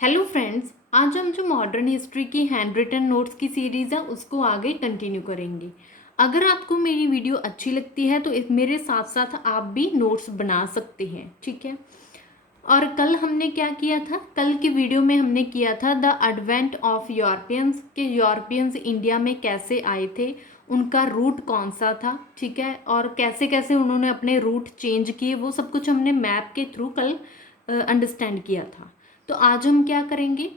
Hello friends, आज हम जो मॉडर्न हिस्ट्री की हैंड रिटन नोट्स की सीरीज़ है उसको आगे कंटिन्यू करेंगे। अगर आपको मेरी वीडियो अच्छी लगती है तो मेरे साथ साथ आप भी नोट्स बना सकते हैं, ठीक है। और कल हमने क्या किया था, कल की वीडियो में हमने किया था द एडवेंट ऑफ यूरोपियंस, के यूरोपियंस इंडिया में कैसे आए थे, उनका रूट कौन सा था, ठीक है, और कैसे कैसे उन्होंने अपने रूट चेंज किए, वो सब कुछ हमने मैप के थ्रू कल अंडरस्टैंड किया था। तो आज हम क्या करेंगे,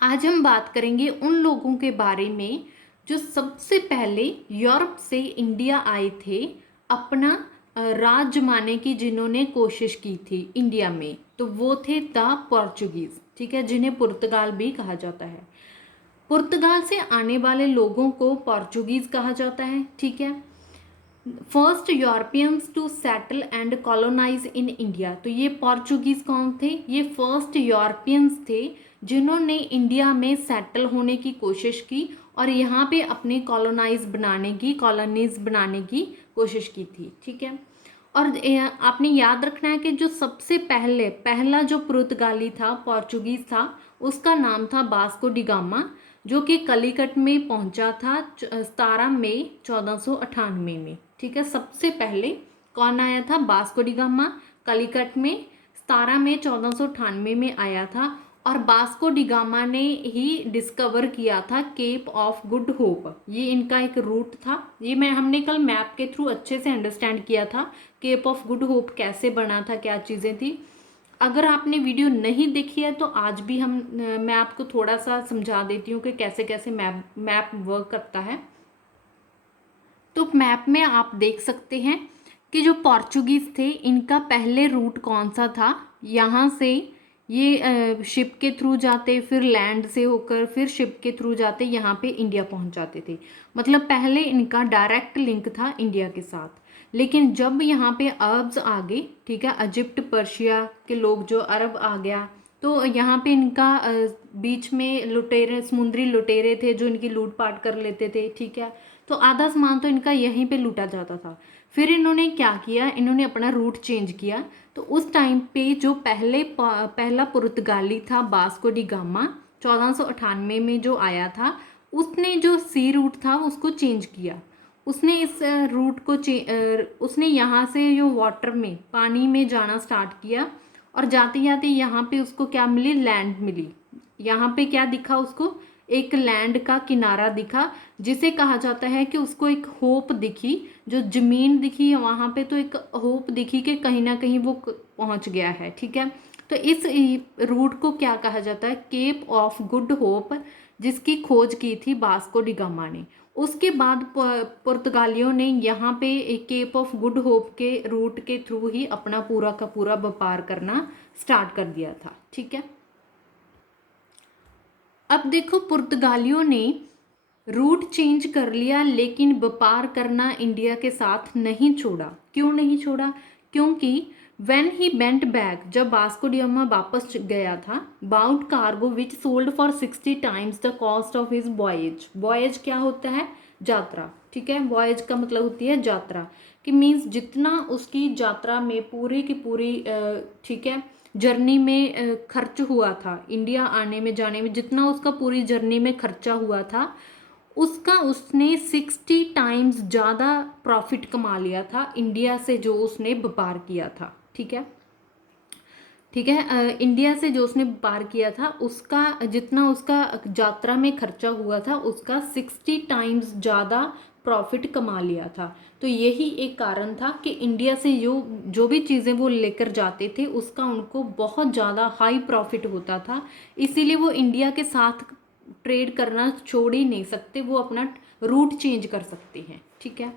आज हम बात करेंगे उन लोगों के बारे में जो सबसे पहले यूरोप से इंडिया आए थे अपना राज जमाने की, जिन्होंने कोशिश की थी इंडिया में। तो वो थे द पोर्चुगीज, ठीक है, जिन्हें पुर्तगाल भी कहा जाता है। पुर्तगाल से आने वाले लोगों को पोर्चुगीज कहा जाता है, ठीक है। First Europeans to settle and colonise in India, तो ये पोर्चुगीज कौन थे, ये फर्स्ट यूरोपियंस थे जिन्होंने इंडिया में सेटल होने की कोशिश की और यहाँ पे अपने कॉलोनीज बनाने की कोशिश की थी, ठीक है। और आपने याद रखना है कि जो सबसे पहला जो पुर्तगाली था, पोर्चुगीज था, उसका नाम था बास्को डी गामा, जो कि कलिकट में पहुंचा था 17 मई 1498 में, ठीक है। सबसे पहले कौन आया था, बास्को डी गामा, कलिकट में 17 मई 1498 में आया था। और बास्को डी गामा ने ही डिस्कवर किया था केप ऑफ गुड होप, ये इनका एक रूट था। ये हमने कल मैप के थ्रू अच्छे से अंडरस्टैंड किया था केप ऑफ गुड होप कैसे बना था, क्या चीज़ें थी। अगर आपने वीडियो नहीं देखी है तो आज भी मैं आपको थोड़ा सा समझा देती हूँ कि कैसे कैसे मैप वर्क करता है। तो मैप में आप देख सकते हैं कि जो पोर्चुगीज थे इनका पहले रूट कौन सा था, यहाँ से ये शिप के थ्रू जाते, फिर लैंड से होकर फिर शिप के थ्रू जाते, यहाँ पे इंडिया पहुँच जाते थे। मतलब पहले इनका डायरेक्ट लिंक था इंडिया के साथ। लेकिन जब यहाँ पे अरब्स आ गए, ठीक है, इजिप्ट पर्शिया के लोग, जो अरब आ गया, तो यहाँ पे इनका बीच में लुटेरे, समुद्री लुटेरे थे जो इनकी लूटपाट कर लेते थे, ठीक है। तो आधा सामान तो इनका यहीं पे लूटा जाता था। फिर इन्होंने क्या किया, इन्होंने अपना रूट चेंज किया। तो उस टाइम पे जो पहला पुर्तगाली था बास्को डी गामा, 1498 में जो आया था, उसने जो सी रूट था उसको चेंज किया। उसने इस रूट को उसने यहाँ से जो वाटर में, पानी में जाना स्टार्ट किया। और जाते जाते यहाँ पे उसको क्या मिली, लैंड मिली। यहाँ पे क्या दिखा उसको, एक लैंड का किनारा दिखा, जिसे कहा जाता है कि उसको एक होप दिखी, जो जमीन दिखी वहाँ पे, तो एक होप दिखी कि कहीं ना कहीं वो पहुँच गया है, ठीक है। तो इस रूट को क्या कहा जाता है, केप ऑफ गुड होप, जिसकी खोज की थी बास्को डी गामा ने। उसके बाद पुर्तगालियों ने यहाँ पे केप ऑफ गुड होप के रूट के थ्रू ही अपना पूरा का पूरा व्यापार करना स्टार्ट कर दिया था, ठीक है। अब देखो, पुर्तगालियों ने रूट चेंज कर लिया लेकिन व्यापार करना इंडिया के साथ नहीं छोड़ा। क्यों नहीं छोड़ा, क्योंकि व्हेन ही बेंट बैक, जब वास्को डी गामा वापस गया था, brought cargo which sold for 60 times the cost of his voyage. Voyage क्या होता है, यात्रा, ठीक है। वॉयज का मतलब होती है यात्रा, कि मीन्स जितना उसकी यात्रा में पूरी की पूरी, ठीक है, जर्नी में खर्च हुआ था, इंडिया आने में जाने में जितना उसका पूरी जर्नी में खर्चा हुआ था, उसका उसने 60 टाइम्स ज़्यादा प्रॉफिट कमा लिया था इंडिया से जो उसने व्यापार किया था, ठीक है। ठीक है, इंडिया से जो उसने व्यापार किया था उसका जितना उसका यात्रा में खर्चा हुआ था, उसका 60 टाइम्स ज़्यादा प्रॉफिट कमा लिया था। तो यही एक कारण था कि इंडिया से जो जो भी चीज़ें वो लेकर जाते थे उसका उनको बहुत ज़्यादा हाई प्रॉफिट होता था। इसीलिए वो इंडिया के साथ ट्रेड करना छोड़ ही नहीं सकते, वो अपना रूट चेंज कर सकते हैं, ठीक है।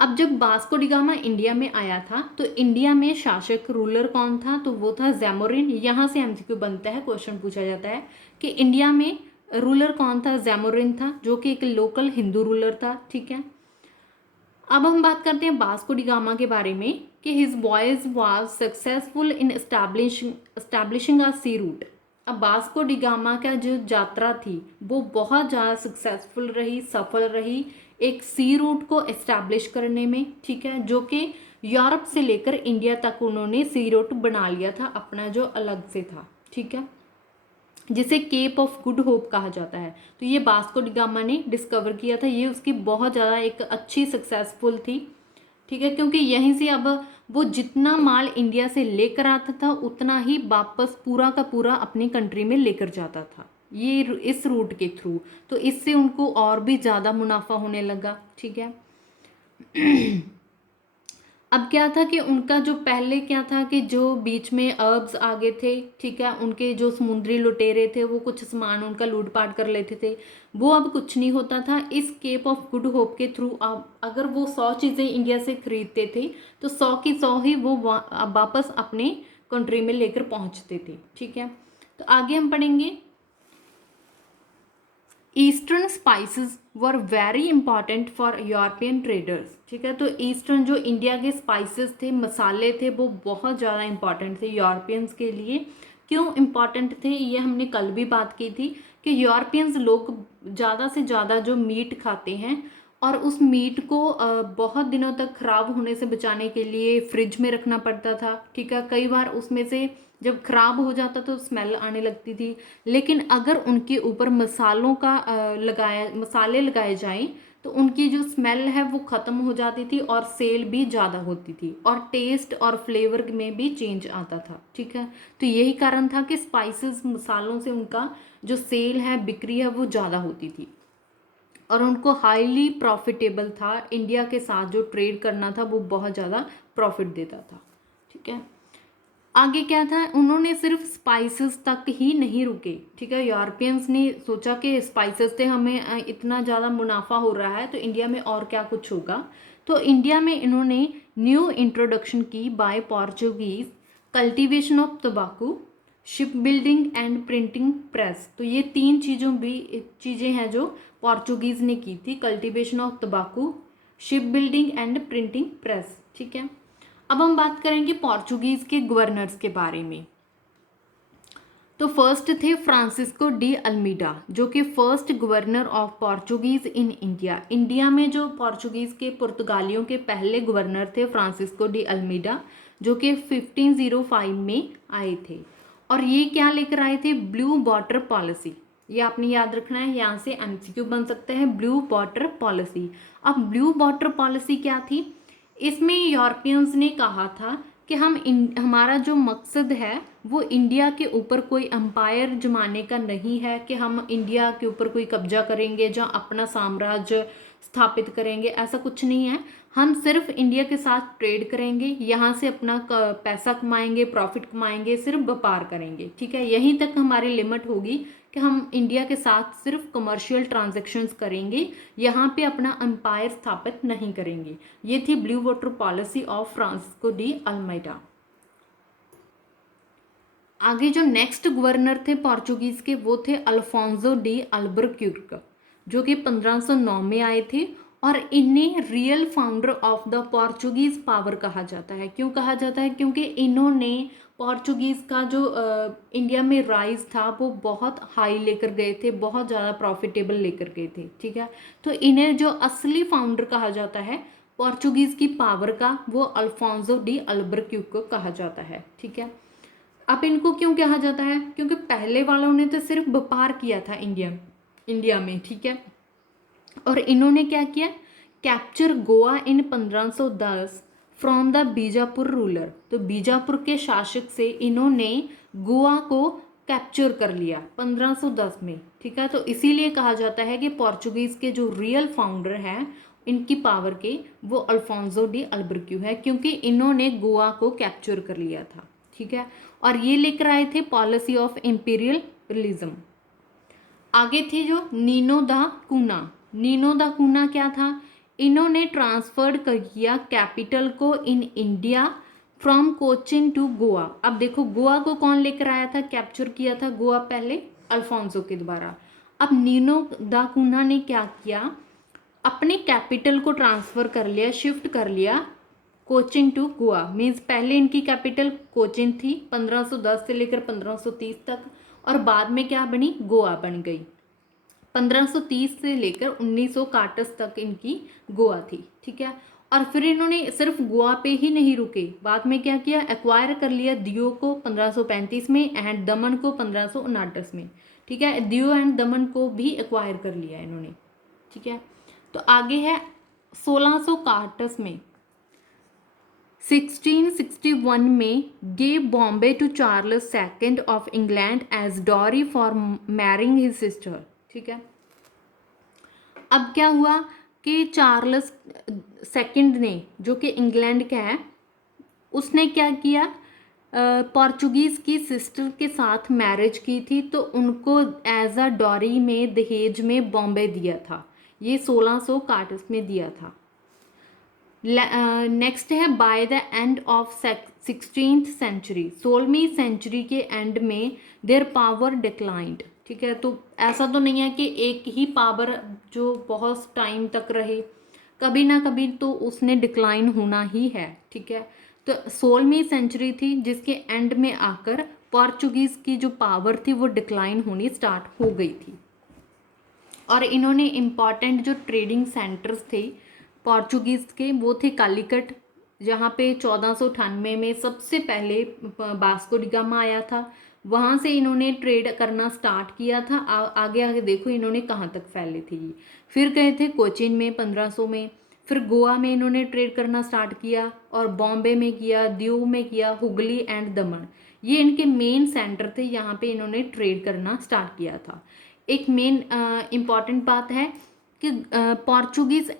अब जब वास्को डी गामा इंडिया में आया था तो इंडिया में शासक रूलर कौन था, तो वो था जैमोरिन। यहाँ से एमसीक्यू बनता है, क्वेश्चन पूछा जाता है कि इंडिया में रूलर कौन था, जैमोरिन था, जो कि एक लोकल हिंदू रूलर था, ठीक है। अब हम बात करते हैं वास्को डी गामा के बारे में कि his voyage was successful in establishing a sea route. अब वास्को डी गामा का जो यात्रा थी वो बहुत ज़्यादा सक्सेसफुल रही, सफल रही एक सी रूट को एस्टैब्लिश करने में, ठीक है, जो कि यूरोप से लेकर इंडिया तक उन्होंने सी रूट बना लिया था अपना, जो अलग से था, ठीक है, जिसे केप ऑफ गुड होप कहा जाता है। तो ये वास्को डी गामा ने डिस्कवर किया था। ये उसकी बहुत ज़्यादा एक अच्छी सक्सेसफुल थी, ठीक है, क्योंकि यहीं से अब वो जितना माल इंडिया से लेकर आता था उतना ही वापस पूरा का पूरा अपनी कंट्री में लेकर जाता था, ये इस रूट के थ्रू। तो इससे उनको और भी ज़्यादा मुनाफा होने लगा, ठीक है। अब क्या था कि उनका जो पहले क्या था कि जो बीच में अरब्स आ गए थे, ठीक है, उनके जो समुद्री लुटेरे थे वो कुछ सामान उनका लूटपाट कर लेते थे, वो अब कुछ नहीं होता था। इस केप ऑफ गुड होप के थ्रू अब अगर वो 100 चीज़ें इंडिया से खरीदते थे तो 100 की 100 ही वो वापस अपने कंट्री में लेकर पहुंचते थे, ठीक है। तो आगे हम पढ़ेंगे, eastern spices were very important for European traders, ठीक है। तो ईस्टर्न जो इंडिया के स्पाइसेस थे, मसाले थे, वो बहुत ज़्यादा इंपॉर्टेंट थे यूरोपियंस के लिए। क्यों इंपॉर्टेंट थे, ये हमने कल भी बात की थी कि यूरोपियंस लोग ज़्यादा से ज़्यादा जो मीट खाते हैं और उस मीट को बहुत दिनों तक ख़राब होने से बचाने के लिए फ्रिज में रखना पड़ता था, ठीक है। कई बार उसमें से जब ख़राब हो जाता तो स्मेल आने लगती थी, लेकिन अगर उनके ऊपर मसालों का मसाले लगाए जाएं तो उनकी जो स्मेल है वो ख़त्म हो जाती थी और सेल भी ज़्यादा होती थी और टेस्ट और फ्लेवर में भी चेंज आता था, ठीक है। तो यही कारण था कि स्पाइसेस मसालों से उनका जो सेल है, बिक्री है, वो ज़्यादा होती थी और उनको हाईली प्रॉफिटेबल था। इंडिया के साथ जो ट्रेड करना था वो बहुत ज़्यादा प्रॉफिट देता था, ठीक है। आगे क्या था, उन्होंने सिर्फ स्पाइसेस तक ही नहीं रुके, ठीक है। यूरोपियंस ने सोचा कि स्पाइसेस से हमें इतना ज़्यादा मुनाफा हो रहा है तो इंडिया में और क्या कुछ होगा। तो इंडिया में इन्होंने न्यू इंट्रोडक्शन की बाय पोर्चुगीज, कल्टीवेशन ऑफ तंबाकू, ship building and printing press. तो ये तीन चीज़ें हैं जो पोर्चुगीज़ ने की थी, कल्टीवेशन ऑफ तंबाकू, ship building and printing press, ठीक है। अब हम बात करेंगे पोर्चुगीज़ के गवर्नर्स के बारे में। तो फर्स्ट थे फ्रांसिस्को डी अल्मीडा, जो कि first governor of Portuguese in India. India में जो पोर्चुगीज़ के पुर्तगालियों के पहले गवर्नर थे फ्रांसिस्को डी अल्मीडा, जो कि 1505 में आए थे। और ये क्या लेकर आए थे, ब्लू वाटर पॉलिसी। ये आपने याद रखना है, यहाँ से एमसीक्यू बन सकते हैं, ब्लू वाटर पॉलिसी। अब ब्लू वाटर पॉलिसी क्या थी, इसमें यूरोपियंस ने कहा था कि हमारा जो मकसद है वो इंडिया के ऊपर कोई एम्पायर जमाने का नहीं है कि हम इंडिया के ऊपर कोई कब्जा करेंगे या अपना साम्राज्य स्थापित करेंगे, ऐसा कुछ नहीं है। हम सिर्फ इंडिया के साथ ट्रेड करेंगे, यहाँ से अपना पैसा कमाएंगे, प्रॉफिट कमाएंगे, सिर्फ व्यापार करेंगे, ठीक है। यहीं तक हमारी लिमिट होगी कि हम इंडिया के साथ सिर्फ कमर्शियल ट्रांजैक्शंस करेंगे, यहाँ पे अपना एम्पायर स्थापित नहीं करेंगे। ये थी blue water policy of Francisco de Almeida. आगे जो नेक्स्ट गवर्नर थे पोर्चुगीज के वो थे अल्फोंसो डी अल्बुकर्क, जो कि 1509 में आए थे और इन्हें real founder of the Portuguese power कहा जाता है। क्यों कहा जाता है, क्योंकि इन्होंने पोर्चुगीज़ का जो इंडिया में राइज था वो बहुत हाई लेकर गए थे, बहुत ज़्यादा प्रॉफिटेबल लेकर गए थे, ठीक है। तो इन्हें जो असली फाउंडर कहा जाता है पोर्चुगीज़ की पावर का, वो अल्फोंसो डी अल्बुकर्क को कहा जाता है, ठीक है। अब इनको क्यों कहा जाता है, क्योंकि पहले वालों ने तो सिर्फ व्यापार किया था इंडिया में, ठीक है। और इन्होंने क्या किया, capture Goa in 1510 from the Bijapur ruler. तो बीजापुर के शासक से इन्होंने गोवा को कैप्चर कर लिया 1510 में, ठीक है। तो इसीलिए कहा जाता है कि पोर्चुगीज़ के जो रियल फाउंडर हैं इनकी पावर के, वो अल्फोंसो डी अल्बुकर्क है, क्योंकि इन्होंने गोवा को कैप्चर कर लिया था, ठीक है। और ये लेकर आए थे पॉलिसी ऑफ इम्पीरियलिज्म। आगे थे जो नीनो दा कूना। नीनो दा कूना क्या था, इन्होंने ट्रांसफर्ड कर किया कैपिटल को in India from Cochin to Goa. अब देखो गोवा को कौन लेकर आया था, कैप्चर किया था गोवा पहले अल्फोंसो के द्वारा। अब नीनो दा कूना ने क्या किया, अपने कैपिटल को ट्रांसफ़र कर लिया, शिफ्ट कर लिया कोचिन टू गोवा। मीन्स पहले इनकी कैपिटल कोचिन थी 1510 से लेकर 1530 तक, और बाद में क्या बनी, गोवा बन गई। 1530 से लेकर 1961 तक इनकी गोवा थी, ठीक है। और फिर इन्होंने सिर्फ गोवा पे ही नहीं रुके, बाद में क्या किया, एक्वायर कर लिया दियो को 1535 में एंड दमन को 1559 में। ठीक है, दियो एंड दमन को भी एक्वायर कर लिया इन्होंने। ठीक है, तो आगे है 1661 में 1661 में gave Bombay to Charles second of England as dowry for marrying his sister. ठीक है, अब क्या हुआ कि चार्ल्स सेकंड ने, जो कि इंग्लैंड का है, उसने क्या किया, पोर्चुगीज़ की सिस्टर के साथ मैरिज की थी, तो उनको एज अ डॉरी में दहेज में बॉम्बे दिया था। ये 1661 में दिया था। नेक्स्ट है by the end of 16th century, 16वीं सेंचुरी के एंड में देयर पावर डिक्लाइंड। ठीक है, तो ऐसा तो नहीं है कि एक ही पावर जो बहुत टाइम तक रहे, कभी ना कभी तो उसने डिक्लाइन होना ही है। ठीक है, तो 16वीं सेंचुरी थी जिसके एंड में आकर पोर्चुगीज़ की जो पावर थी वो डिक्लाइन होनी स्टार्ट हो गई थी। और इन्होंने इम्पॉर्टेंट जो ट्रेडिंग सेंटर्स थे पोर्चुगीज़ के, वो थे कालीकट, जहाँ पे 1498 में सबसे पहले वास्को डी गामा आया था, वहाँ से इन्होंने ट्रेड करना स्टार्ट किया था। आगे आगे देखो इन्होंने कहाँ तक फैले थे ये। फिर गए थे कोचिन में 1500 में, फिर गोवा में इन्होंने ट्रेड करना स्टार्ट किया, और बॉम्बे में किया, दीव में किया, हुगली एंड दमन, ये इनके मेन सेंटर थे, यहाँ पे इन्होंने ट्रेड करना स्टार्ट किया था। एक मेन इम्पॉर्टेंट बात है कि पोर्चुगीज़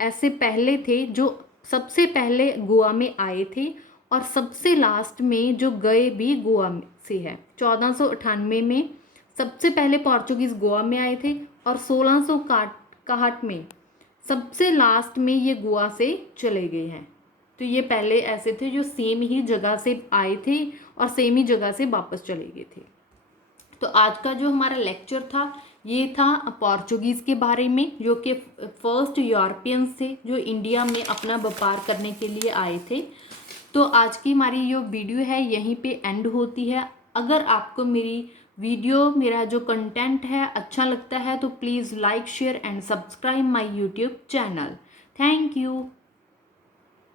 ऐसे पहले थे जो सबसे पहले गोवा में आए थे, और सबसे लास्ट में जो गए भी गोवा से है। 1498 में सबसे पहले पोर्चुगीज़ गोवा में आए थे, और 1661 में सबसे लास्ट में ये गोवा से चले गए हैं। तो ये पहले ऐसे थे जो सेम ही जगह से आए थे और सेम ही जगह से वापस चले गए थे। तो आज का जो हमारा लेक्चर था ये था पोर्चुगीज़ के बारे में, जो कि फर्स्ट यूरोपियंस थे जो इंडिया में अपना व्यापार करने के लिए आए थे। तो आज की हमारी जो वीडियो है यहीं पे एंड होती है। अगर आपको मेरी वीडियो, मेरा जो कंटेंट है अच्छा लगता है तो please like, share and subscribe my YouTube channel. Thank you.